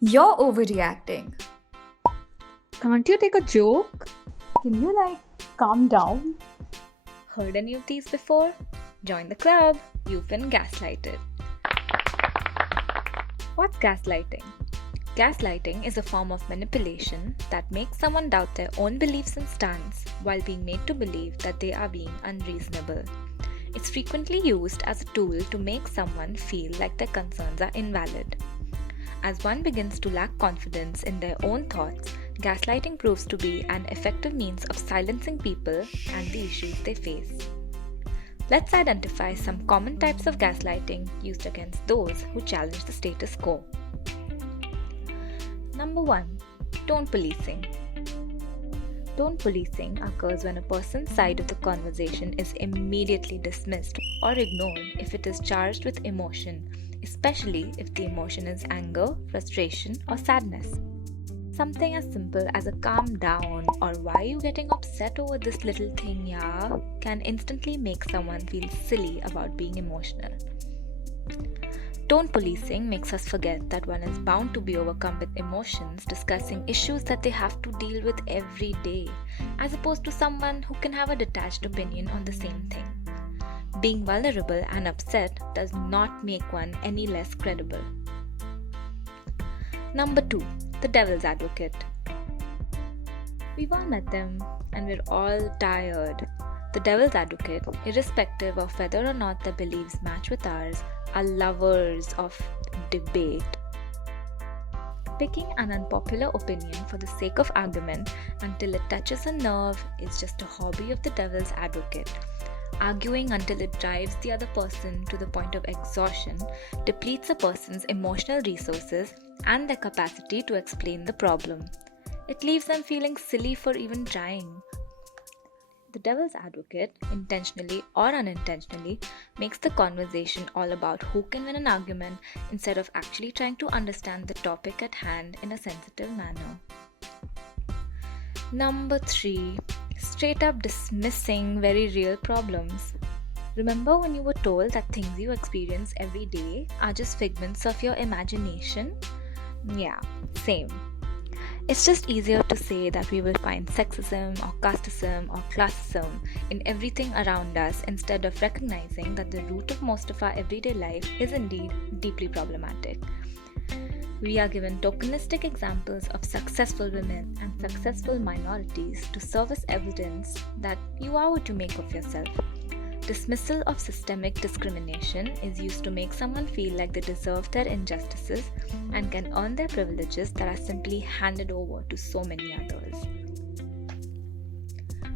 You're overreacting. Can't you take a joke? Can you calm down? Heard any of these before? Join the club. You've been gaslighted. What's gaslighting? Gaslighting is a form of manipulation that makes someone doubt their own beliefs and stance while being made to believe that they are being unreasonable. It's frequently used as a tool to make someone feel like their concerns are invalid. As one begins to lack confidence in their own thoughts, gaslighting proves to be an effective means of silencing people and the issues they face. Let's identify some common types of gaslighting used against those who challenge the status quo. Number 1. Tone policing. Tone policing occurs when a person's side of the conversation is immediately dismissed or ignored if it is charged with emotion, especially if the emotion is anger, frustration, or sadness. Something as simple as a calm down or why are you getting upset over this little thing, yeah, can instantly make someone feel silly about being emotional. Tone policing makes us forget that one is bound to be overcome with emotions discussing issues that they have to deal with every day, as opposed to someone who can have a detached opinion on the same thing. Being vulnerable and upset does not make one any less credible. Number 2. The devil's advocate. We've all met them and we're all tired. The devil's advocate, irrespective of whether or not their beliefs match with ours, are lovers of debate. Picking an unpopular opinion for the sake of argument until it touches a nerve is just a hobby of the devil's advocate. Arguing until it drives the other person to the point of exhaustion depletes a person's emotional resources and their capacity to explain the problem. It leaves them feeling silly for even trying. The devil's advocate, intentionally or unintentionally, makes the conversation all about who can win an argument instead of actually trying to understand the topic at hand in a sensitive manner. Number 3. Straight up dismissing very real problems. Remember when you were told that things you experience every day are just figments of your imagination? Yeah, same. It's just easier to say that we will find sexism or casteism or classism in everything around us instead of recognizing that the root of most of our everyday life is indeed deeply problematic. We are given tokenistic examples of successful women and successful minorities to serve as evidence that you are what you make of yourself. Dismissal of systemic discrimination is used to make someone feel like they deserve their injustices and can earn their privileges that are simply handed over to so many others.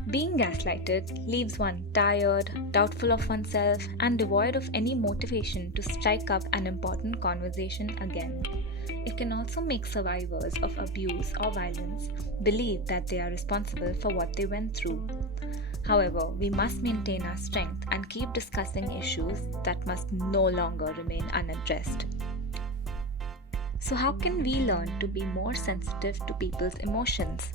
Being gaslighted leaves one tired, doubtful of oneself, and devoid of any motivation to strike up an important conversation again. It can also make survivors of abuse or violence believe that they are responsible for what they went through. However, we must maintain our strength and keep discussing issues that must no longer remain unaddressed. So, how can we learn to be more sensitive to people's emotions?